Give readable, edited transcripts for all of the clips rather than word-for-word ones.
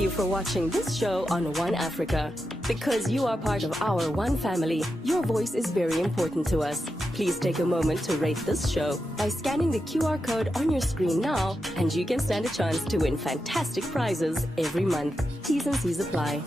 you for watching this show on One Africa. Because you are part of our One family, your voice is very important to us. Please take a moment to rate this show by scanning the QR code on your screen now, and you can stand a chance to win fantastic prizes every month. T's and C's apply.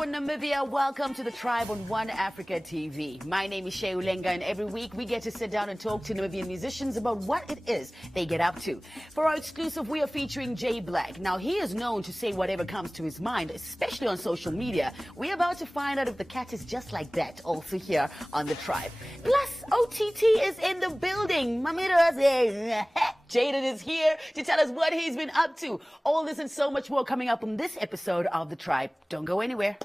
Namibia, welcome to the Tribe on One Africa TV. My name is Shea Ulenga, and every week we get to sit down and talk to Namibian musicians about what it is they get up to. For our exclusive, we are featuring Jay Black. Now, he is known to say whatever comes to his mind, especially on social media. We're about to find out if the cat is just like that, also here on the Tribe. Plus, OTT is in the building. Mamira says, Jaden is here to tell us what he's been up to. All this and so much more coming up on this episode of the Tribe. Don't go anywhere.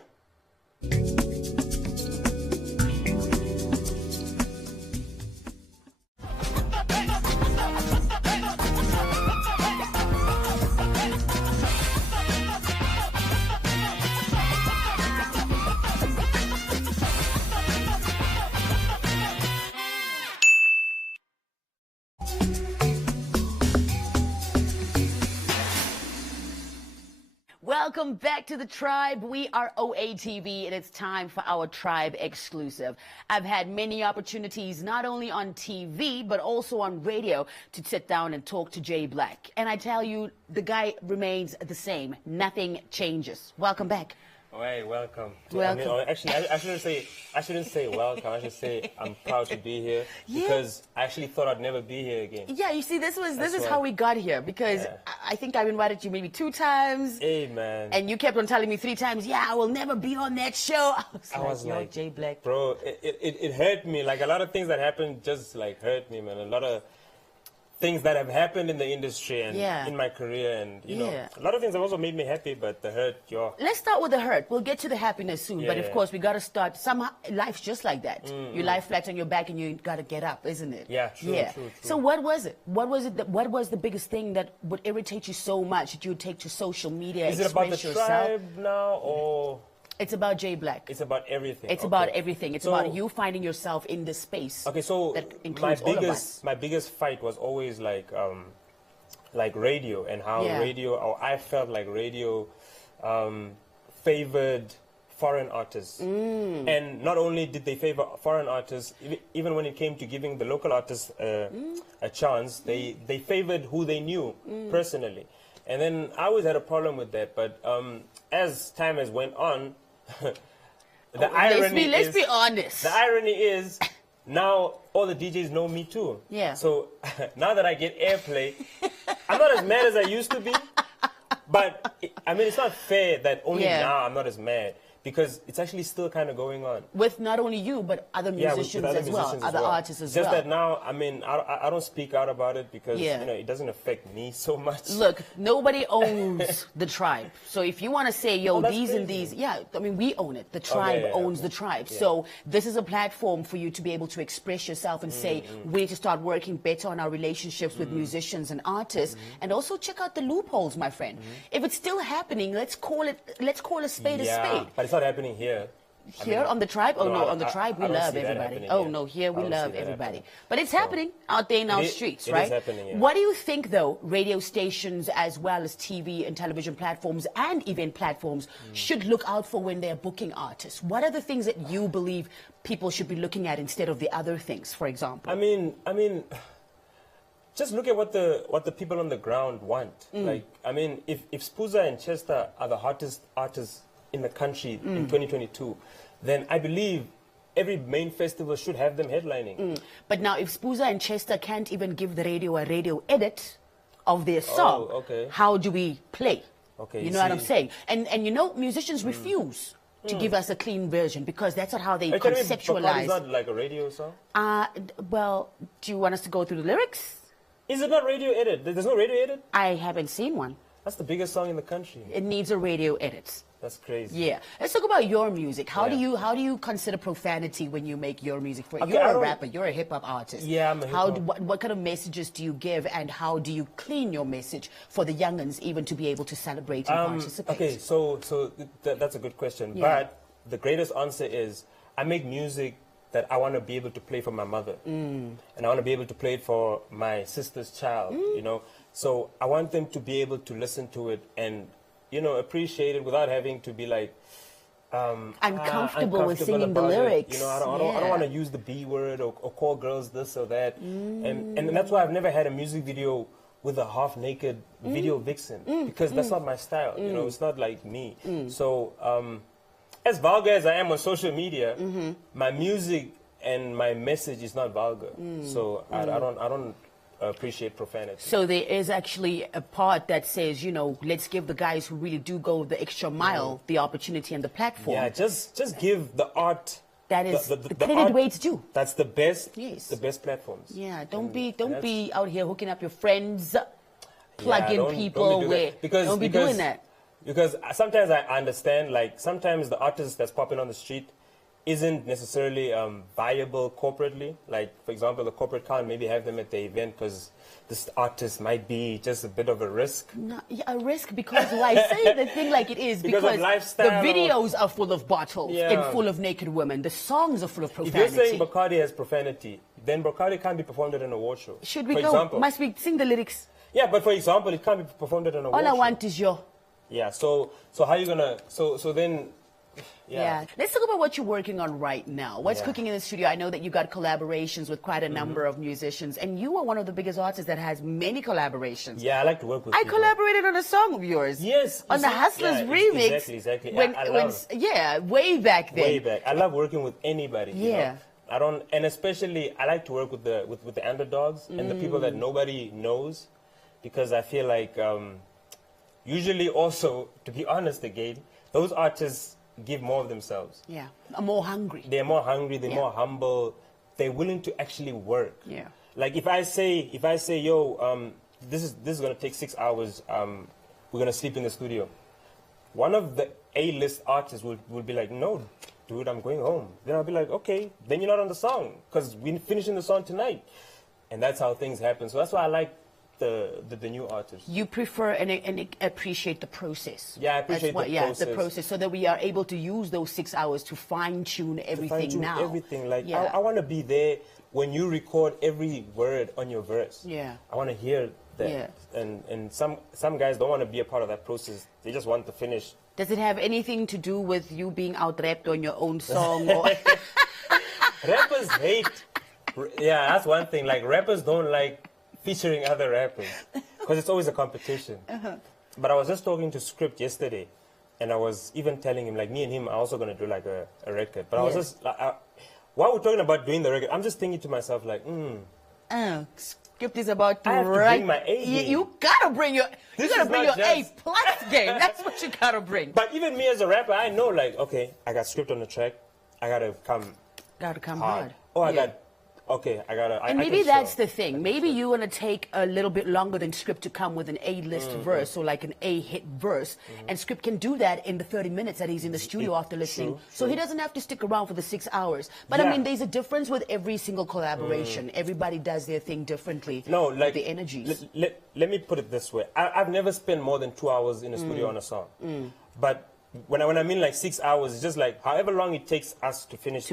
Welcome back to the Tribe. We are OATV, and it's time for our Tribe exclusive. I've had many opportunities, not only on TV, but also on radio, to sit down and talk to Jay Black. And I tell you, the guy remains the same. Nothing changes. Welcome back. Hey, welcome. Welcome. I mean, actually, I shouldn't say welcome. I should say I'm proud to be here because I actually thought I'd never be here again. Yeah, you see, this is how we got here, because I think I've invited you maybe 2 times. Hey, man. And you kept on telling me 3 times, yeah, I will never be on that show. I was like, Jay Black. Bro, it hurt me. Like, a lot of things that happened just like hurt me, man. A lot of things that have happened in the industry and in my career, and you know, a lot of things have also made me happy, but the hurt, Let's start with the hurt. We'll get to the happiness soon, but of course we got to start. Somehow life's just like that. You lie flat on your back and you got to get up, isn't it? Yeah, true. So what was it? What was the biggest thing that would irritate you so much that you would take to social media? Is it about the Tribe now, or? It's about Jay Black. It's about everything. It's about everything. It's about you finding yourself in this space. Okay, so that includes all of us. My biggest fight was always like radio, and how radio, or I felt like radio favored foreign artists. And not only did they favor foreign artists, even when it came to giving the local artists a chance, they favored who they knew personally. And then I always had a problem with that, but as time has went on, let's be honest. The irony is, now all the DJs know me too. Yeah. So now that I get airplay, I'm not as mad as I used to be. But I mean, it's not fair that only now I'm not as mad, because it's actually still kind of going on. With not only you, but other musicians as well, other artists as well. Just that now, I mean, I don't speak out about it because, you know, it doesn't affect me so much. Look, nobody owns the Tribe. So if you want to say, yo, these and these, I mean, we own it. The Tribe owns the Tribe. So this is a platform for you to be able to express yourself and say, we need to start working better on our relationships with musicians and artists, and also check out the loopholes, my friend. If it's still happening, let's call a spade a spade. But it's not happening here. Here on the tribe? Oh, no, on the tribe, we love everybody. Oh, yeah. no, here we love everybody. Happening. But it's happening out there in our streets, right? It is happening, yeah. What do you think, though, radio stations as well as TV and television platforms and event platforms should look out for when they're booking artists? What are the things that you believe people should be looking at instead of the other things, for example? I mean, just look at what the people on the ground want. Like, I mean, if Spuza and Chester are the hottest artists in the country in 2022, then I believe every main festival should have them headlining. But now, if Spuza and Chester can't even give the radio a radio edit of their song, how do we play? Okay, you know what I'm saying? And you know, musicians refuse to give us a clean version because that's not how they conceptualize. It's not like a radio song? Well, do you want us to go through the lyrics? Is it not radio edit? There's no radio edit? I haven't seen one. That's the biggest song in the country. It needs a radio edit. That's crazy. Yeah. Let's talk about your music. How do you consider profanity when you make your music? You're a rapper. You're a hip hop artist. Yeah, I'm a hip hop. What kind of messages do you give, and how do you clean your message for the youngins even to be able to celebrate and participate? Okay, so that's a good question. Yeah. But the greatest answer is I make music that I want to be able to play for my mother, and I want to be able to play it for my sister's child. You know, so I want them to be able to listen to it and, you know, appreciate it without having to be like uncomfortable with singing the lyrics. You know, I don't want to use the B word or call girls this or that. And that's why I've never had a music video with a half-naked video vixen, because that's not my style. You know, it's not like me. So as vulgar as I am on social media, my music and my message is not vulgar. So I don't appreciate profanity. So there is actually a part that says, you know, let's give the guys who really do go the extra mile the opportunity and the platform. Yeah, just give the art. That is the credited way it's due. That's the best. Yes. The best platforms. Yeah, don't be out here hooking up your friends, plugging people. Don't be doing that. Because sometimes I understand, like, sometimes the artist that's popping on the street isn't necessarily viable corporately. Like, for example, the corporate can't maybe have them at the event because this artist might be just a bit of a risk. No, a risk because why? Say the thing like it is, because of lifestyle, the videos are full of bottles and full of naked women. The songs are full of profanity. If you're saying Bacardi has profanity, then Bacardi can't be performed at an award show. Should we go? Must we sing the lyrics? Yeah, but for example, it can't be performed at an award show. All I want is your... Yeah, so how are you gonna... So then... Yeah. Let's talk about what you're working on right now. What's cooking in the studio? I know that you got collaborations with quite a number of musicians, and you are one of the biggest artists that has many collaborations. Yeah, I like to work with people. Collaborated on a song of yours. Yes. On the Hustlers remix. Exactly. Way back then. Way back. I love working with anybody. Yeah. You know? I don't, and especially I like to work with the underdogs and the people that nobody knows, because I feel like usually also, to be honest again, those artists give more of themselves. Yeah, are more hungry. They're more hungry, they're more humble, they're willing to actually work. Yeah. Like if I say, yo, this is gonna take 6 hours, we're gonna sleep in the studio. One of the A-list artists will be like, no, dude, I'm going home. Then I'll be like, okay, then you're not on the song, because we're finishing the song tonight. And that's how things happen. So that's why I like the new artists. You prefer and appreciate the process. Yeah, I appreciate the process, so that we are able to use those 6 hours to fine-tune everything now. Everything. Like, I want to be there when you record every word on your verse. Yeah. I want to hear that. Yeah. And some guys don't want to be a part of that process. They just want to finish. Does it have anything to do with you being out-rapped on your own song? Or Rappers hate. Yeah, that's one thing. Like, rappers don't like featuring other rappers because it's always a competition. But I was just talking to Script yesterday, and I was even telling him, like, me and him are also going to do like a record. But I was just like, while we're talking about doing the record, I'm just thinking to myself, like, Script is about to bring my A game. You gotta bring your A+ game. That's what you gotta bring. But even me as a rapper, I know, like, okay, I got Script on the track, I gotta come hard. Oh, I gotta. And maybe that's the thing. Maybe you want to take a little bit longer than Script to come with an A-list verse or like an A-hit verse. And Script can do that in the 30 minutes that he's in the studio after listening. So he doesn't have to stick around for the 6 hours. But I mean, there's a difference with every single collaboration. Everybody does their thing differently. No, like the energies. Let me put it this way. I've never spent more than 2 hours in the studio on a song. But when I mean like 6 hours, it's just like however long it takes us to finish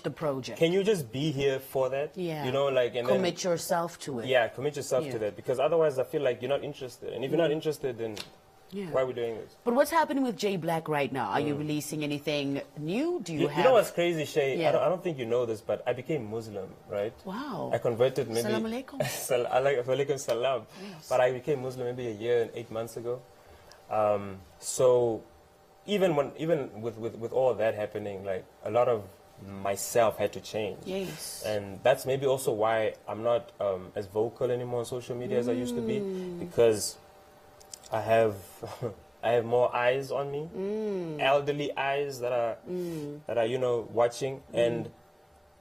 the project. Can you just be here for that? Yeah. You know, like, and commit yourself to it. Yeah, commit yourself to that, because otherwise I feel like you're not interested. And if you're not interested, then why are we doing this? But what's happening with J Black right now? Are you releasing anything new? Do you have... You know what's crazy, Shay? Yeah. I don't think you know this, but I became Muslim, right? Wow. I converted maybe... Salam alaikum. Alaikum salam. Yes. But I became Muslim maybe a year and 8 months ago. So even with all that happening, like a lot of myself had to change. Yes. And that's maybe also why I'm not as vocal anymore on social media as I used to be, because I have more eyes on me, elderly eyes that are you know, watching, and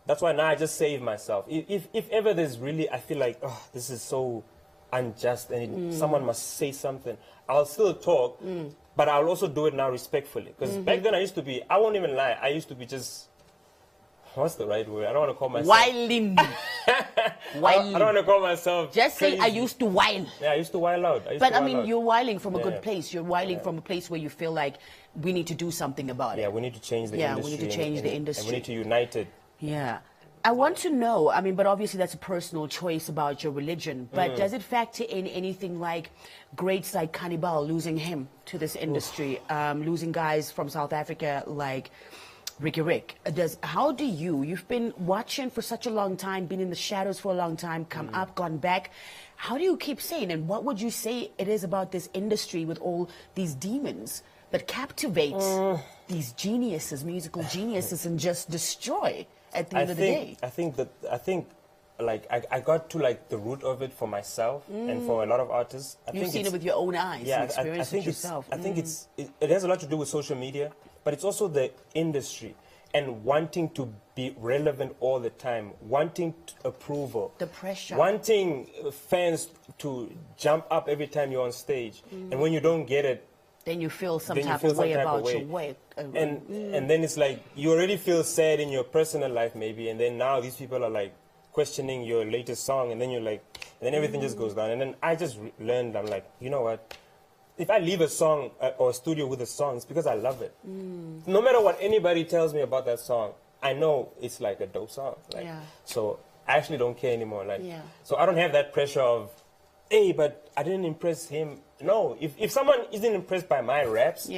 that's why now I just save myself. If ever there's really, I feel like, oh, this is so unjust and someone must say something, I'll still talk, but I'll also do it now respectfully. Because back then I used to be, I won't even lie, I used to be just, what's the right word? I don't want to call myself... Wilding. I don't want to call myself Just say, crazy. I used to while. Yeah, I used to while out. But I mean, you're whiling from a good place. You're whiling from a place where you feel like we need to do something about it. Yeah, we need to change the industry. Yeah, we need to change the industry. And we need to unite it. Yeah. I want to know, I mean, but obviously that's a personal choice about your religion, but does it factor in anything like greats like Cannibal, losing him to this industry, losing guys from South Africa like Ricky Rick? How do you've been watching for such a long time, been in the shadows for a long time, come up, gone back. How do you keep saying, and what would you say it is about this industry with all these demons that captivate these geniuses, musical geniuses, and just destroy at the end of the day? I think like I got to like the root of it for myself and for a lot of artists. You've seen it with your own eyes, yeah, and experienced it yourself. I think it has a lot to do with social media, but it's also the industry and wanting to be relevant all the time, wanting approval, the pressure, wanting fans to jump up every time you're on stage, and when you don't get it, then you feel some type of way about your way. And then it's like you already feel sad in your personal life maybe, and then now these people are like questioning your latest song, and then you're like, and then everything just goes down. And then I just learned, I'm like, you know what? If I leave a song or a studio with a song, it's because I love it. No matter what anybody tells me about that song, I know it's like a dope song. Like, so I actually don't care anymore. Like, so I don't have that pressure of, hey, but I didn't impress him. No, if someone isn't impressed by my raps,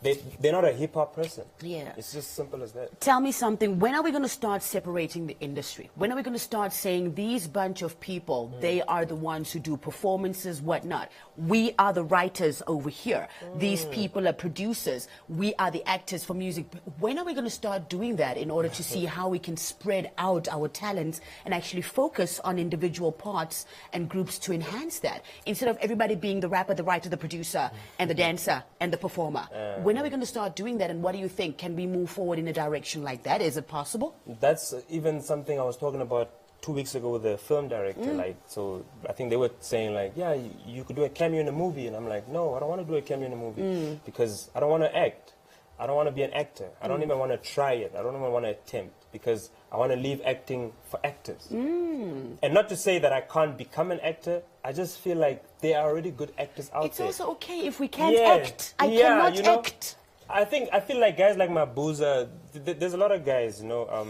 they're not a hip-hop person. Yeah. It's just simple as that. Tell me something. When are we going to start separating the industry? When are we going to start saying these bunch of people, they are the ones who do performances, whatnot? We are the writers over here. These people are producers. We are the actors for music. When are we going to start doing that in order to see how we can spread out our talents and actually focus on individual parts and groups to enhance that? Instead of everybody being the rapper, the writer, the producer, and the dancer, and the performer. When are we going to start doing that, and what do you think? Can we move forward in a direction like that? Is it possible? That's even something I was talking about 2 weeks ago with the film director. Like, so I think they were saying like, yeah, you could do a cameo in a movie, and I'm like, no, I don't want to do a cameo in a movie because I don't want to act. I don't want to be an actor. I don't even want to try it. I don't even want to attempt, because I want to leave acting for actors. And not to say that I can't become an actor. I just feel like there are already good actors out there. It's also okay if we can't act. I cannot you know, act. I feel like guys like Mabuza, there's a lot of guys, you know,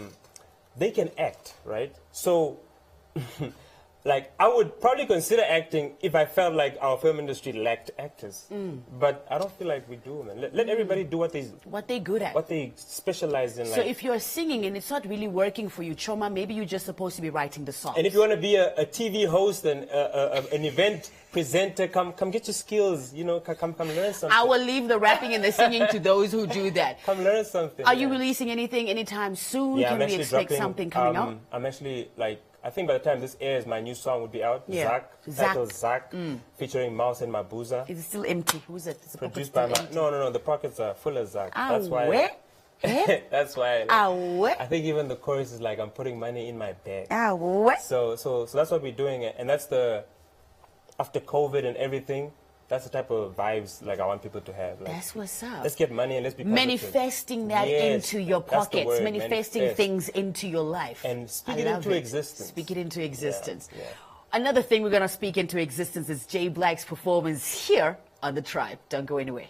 they can act, right? So, like, I would probably consider acting if I felt like our film industry lacked actors. But I don't feel like we do, man. Let everybody do what they're good at. What they specialize in. So if you're singing and it's not really working for you, Choma, maybe you're just supposed to be writing the songs. And if you want to be a TV host and an event presenter, come get your skills, you know, come learn something. I will leave the rapping and the singing to those who do that. Come learn something. Are you releasing anything anytime soon? Yeah, Can we expect something coming up? I'm actually, like, I think by the time this airs, my new song would be out. Zach, titled Zach, featuring Mouse and Mabuza. Is it still empty? Who's it? Is the produced by No, the pockets are full of Zach. That's why. Where? That's why. Like, I think even the chorus is like, I'm putting money in my bag. What? So that's what we're doing, and that's the, after COVID and everything, that's the type of vibes like I want people to have. Like, that's what's up. Let's get money and let's be positive. Manifesting that into your pockets, manifesting things into your life. And speak it into existence. Speak it into existence. Yeah. Another thing we're going to speak into existence is J Black's performance here on The Tribe. Don't go anywhere.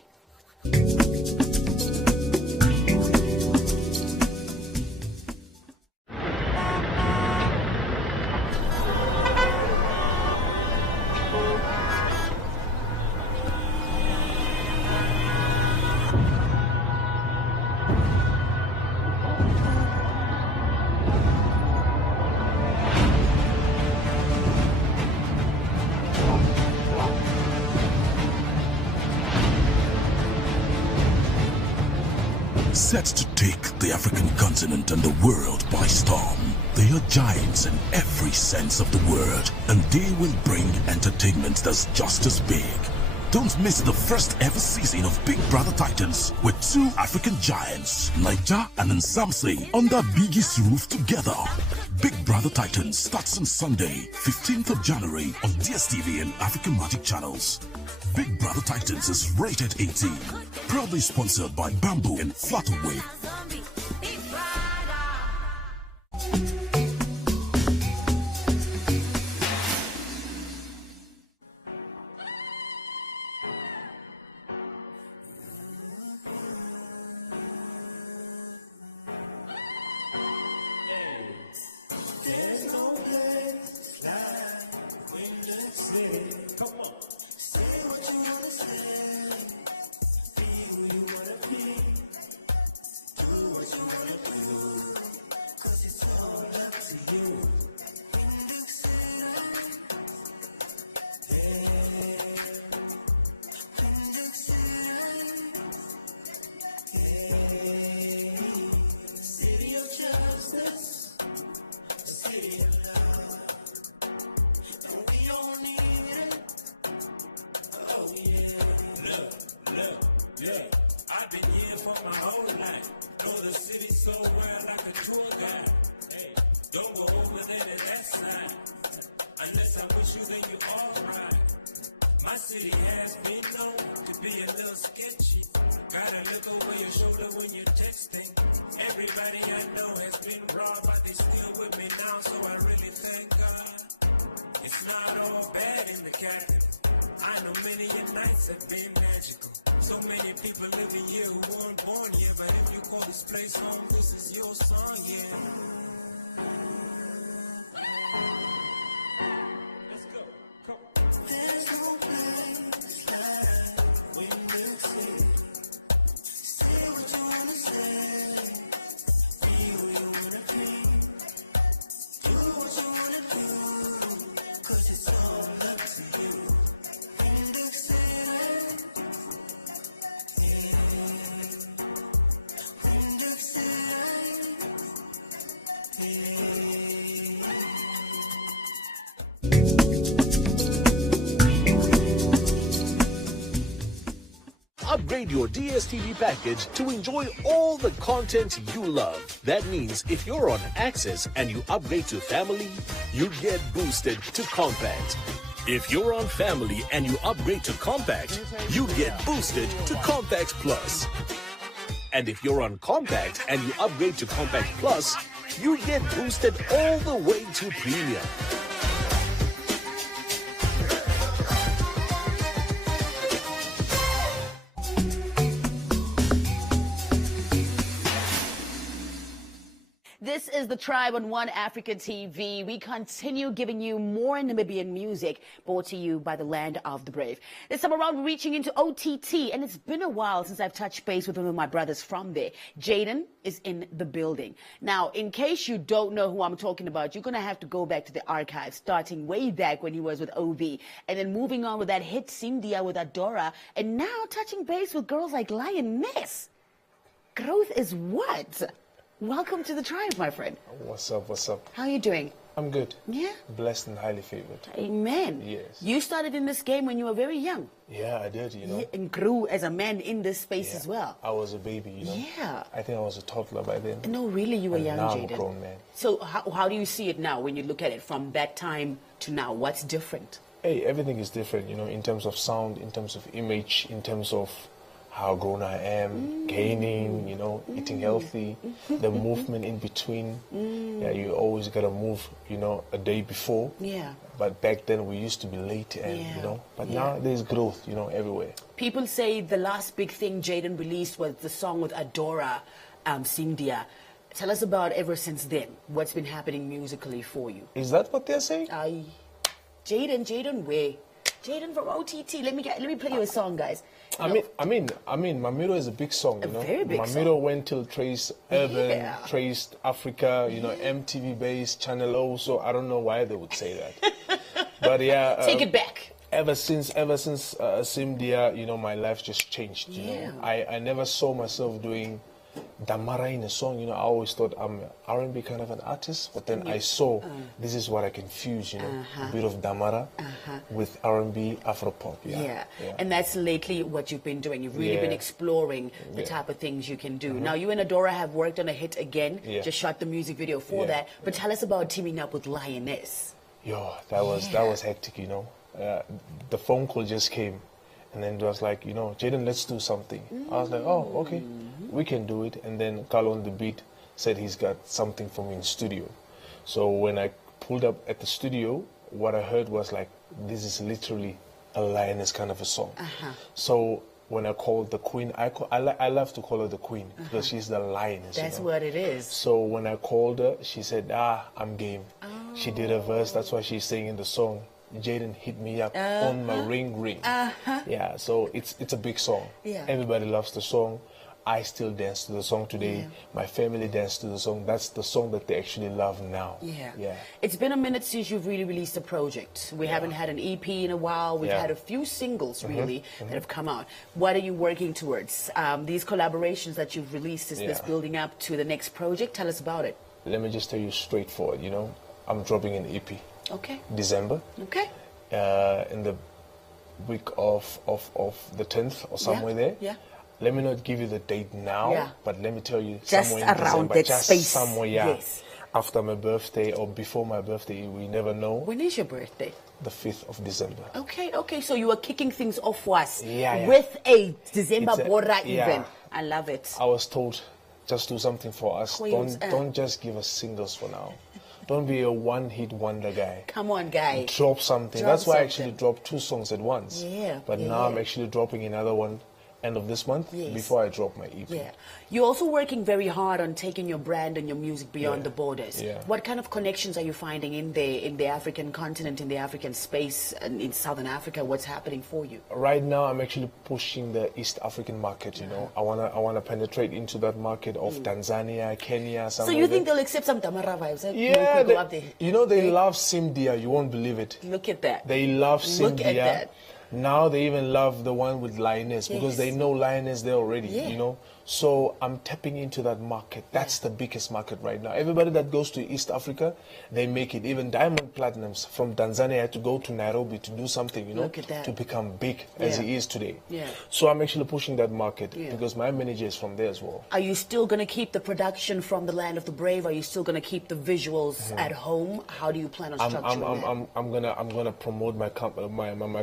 set to take the African continent and the world by storm. They are giants in every sense of the word, and they will bring entertainment that's just as big. Don't miss the first ever season of Big Brother Titans with two African giants, Naija and Nsamse, under biggest roof together. Big Brother Titans starts on Sunday, 15th of January on DSTV and African Magic channels. Big Brother Titans is rated 18. Proudly sponsored by Bamboo and Flataway. Upgrade your DSTV package to enjoy all the content you love. That means if you're on Access and you upgrade to Family, you get boosted to Compact. If you're on Family and you upgrade to Compact, you get boosted to Compact Plus. And if you're on Compact and you upgrade to Compact Plus, you get boosted all the way to Premium. This is The Tribe on One Africa TV. We continue giving you more Namibian music brought to you by the land of the brave. This time around, we're reaching into OTT, and it's been a while since I've touched base with one of my brothers from there. Jaden is in the building. Now, in case you don't know who I'm talking about, you're going to have to go back to the archives, starting way back when he was with OB, and then moving on with that hit Cynthia with Adora, and now touching base with girls like Lioness. Growth is what? Welcome to the tribe, my friend. What's up, what's up? How are you doing? I'm good. Yeah? Blessed and highly favored. Amen. Yes. You started in this game when you were very young. Yeah, I did, you know. And grew as a man in this space Yeah. as well. I was a baby, you know. Yeah. I think I was a toddler by then. No, really, you were And young, now I'm Jaden. a grown man. So how do you see it now when you look at it from that time to now? What's different? Hey, everything is different, you know, in terms of sound, in terms of image, in terms of how grown I am, gaining, you know, eating healthy, the movement in between. Yeah, you always gotta move, you know, a day before. Yeah. But back then we used to be late and, you know, but now there's growth, you know, everywhere. People say the last big thing Jaden released was the song with Adora, Cynthia. Tell us about ever since then. What's been happening musically for you? Is that what they're saying? Jaden, where? Jaden from OTT. Let me play you a song, guys. I mean, Mamiro is a big song, you know. Very big Mamiro song. went till traced urban, Yeah. traced Africa, you know, MTV based, Channel O. So I don't know why they would say that. But yeah, Take it back. Ever since Cynthia, you know, my life just changed. You know, I never saw myself doing Damara in a song, you know, I always thought I'm an R&B kind of an artist, but then I saw this is what I can fuse, you know, a bit of Damara with R&B, Afro-pop. Yeah. And that's lately what you've been doing. You've really been exploring the type of things you can do. Now, you and Adora have worked on a hit again, just shot the music video for that, but tell us about teaming up with Lioness. Yo, that was hectic, you know. The phone call just came, and then it was like, you know, Jaden, let's do something. I was like, oh, okay, we can do it. And then Carl on the beat said he's got something for me in studio. So when I pulled up at the studio, what I heard was like, this is literally a Lioness kind of a song. So when I called the queen, I love to call her the queen because she's the lioness. That's you know? what it is. So when I called her, she said, I'm game. She did a verse, that's why she's saying in the song, Jaden hit me up on my ring. Yeah, so it's a big song. Everybody loves the song. I still dance to the song today. My family dance to the song. That's the song that they actually love now. It's been a minute since you've really released a project. We haven't had an EP in a while. We've had a few singles really that have come out. What are you working towards? These collaborations that you've released, is this building up to the next project? Tell us about it. Let me just tell you straightforward, you know, I'm dropping an EP. Okay. December. Okay. In the week of the 10th or somewhere there. Yeah. Let me not give you the date now, but let me tell you just somewhere in around December, that just space. somewhere, after my birthday or before my birthday, we never know. When is your birthday? The 5th of December. Okay. So you are kicking things off for us Yeah. with a December Bora event. I love it. I was told, just do something for us. Don't just give us singles for now. Don't be a one-hit wonder guy. Come on, guy. Drop something. That's why I actually dropped 2 songs at once. But now I'm actually dropping another one end of this month before I drop my EP. You're also working very hard on taking your brand and your music beyond the borders. What kind of connections are you finding in the African continent, in the African space, and in Southern Africa? What's happening for you? Right now, I'm actually pushing the East African market. You know, I wanna penetrate into that market of Tanzania, Kenya. So you think they'll accept some Tamara vibes? Yeah, you know they love Simdia. You won't believe it. Look at that. They love Simdia. Look at that. Now they even love the one with Lioness because they know Lioness there already, you know. So I'm tapping into that market. That's the biggest market right now. Everybody that goes to East Africa, they make it. Even Diamond Platinums from Tanzania had to go to Nairobi to do something, you know, to become big as he is today. So I'm actually pushing that market because my manager is from there as well. Are you still going to keep the production from the Land of the Brave? Are you still going to keep the visuals at home? How do you plan on structuring that? I'm gonna promote my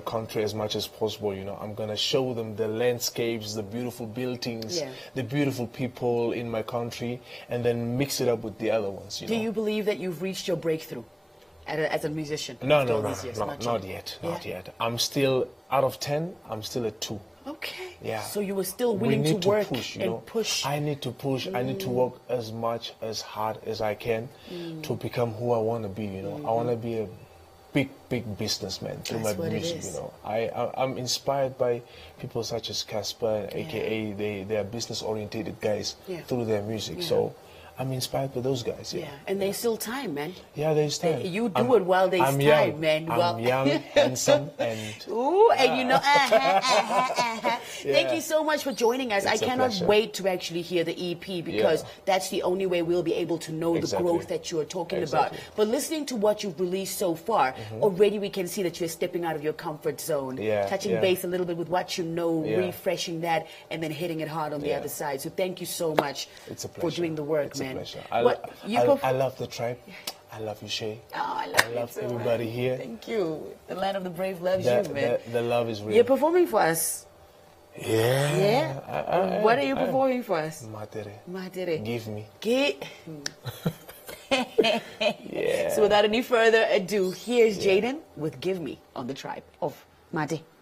country as much as possible. You know, I'm gonna show them the landscapes, the beautiful buildings, the beautiful people in my country, and then mix it up with the other ones. Do you believe that you've reached your breakthrough as a musician? Not yet. I'm still out of 10. I'm still at 2. Okay. Yeah. So you were still willing to work and push. I need to push. I need to work as hard as I can to become who I want to be. You know, I want to be a big businessman through my music. You know, I'm inspired by people such as Casper, aka they are business oriented guys through their music. So I'm inspired by those guys. And there's still time, man. Yeah, there's time. You do it while there's time, young. man. I'm young, handsome, and and you know. Thank you so much for joining us. I cannot wait to actually hear the EP because that's the only way we'll be able to know the growth that you're talking about. But listening to what you've released so far, already we can see that you're stepping out of your comfort zone, touching base a little bit with what you know, refreshing that, and then hitting it hard on the other side. So thank you so much for doing the work, man. I love the tribe. I love you, Shay. Oh, I love everybody here. Thank you. The Land of the Brave loves you, man. The love is real. You're performing for us. Yeah. What are you performing for us? Matere. Give me. So without any further ado, here's Jaden with Give Me on the Tribe of Matere.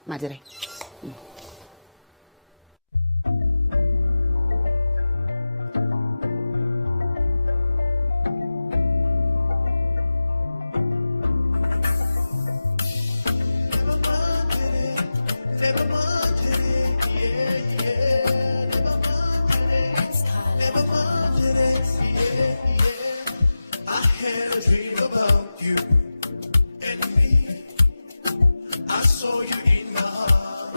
I saw you in my heart.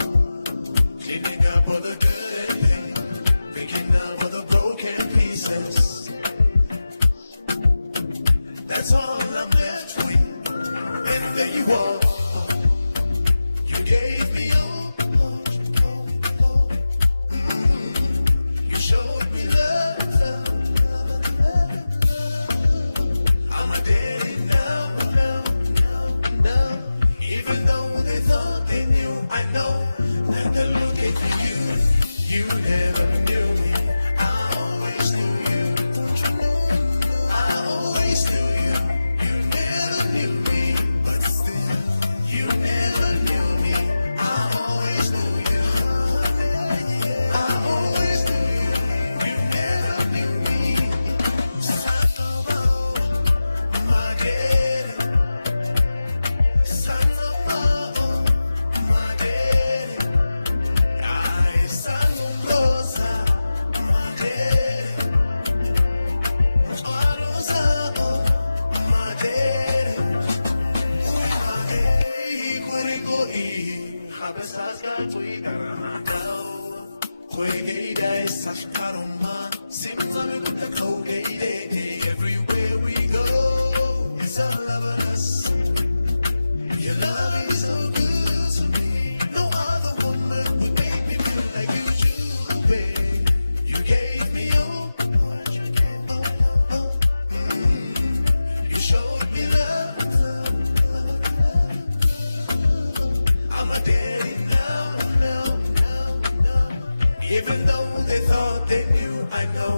Even though they thought they knew, I know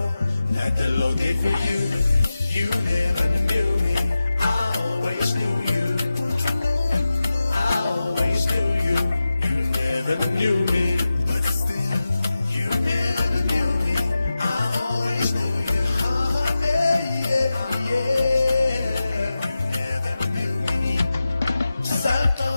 that the Lord did for you. You never knew me. I always knew you. I always knew you. You never knew me. But still, you never knew me. I always knew you. You never knew me. Santo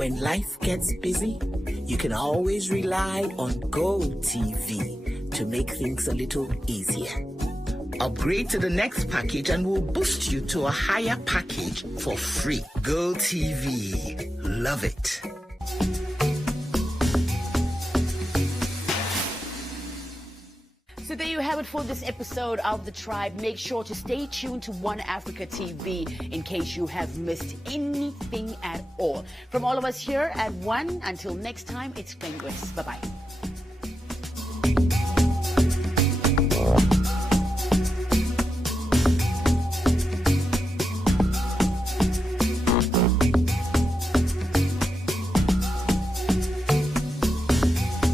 When life gets busy, you can always rely on GoTV to make things a little easier. Upgrade to the next package and we'll boost you to a higher package for free. GoTV. Love it. So there you have it for this episode of The Tribe. Make sure to stay tuned to One Africa TV in case you have missed anything at all. From all of us here at One, until next time, it's Glenn Grace. Bye-bye.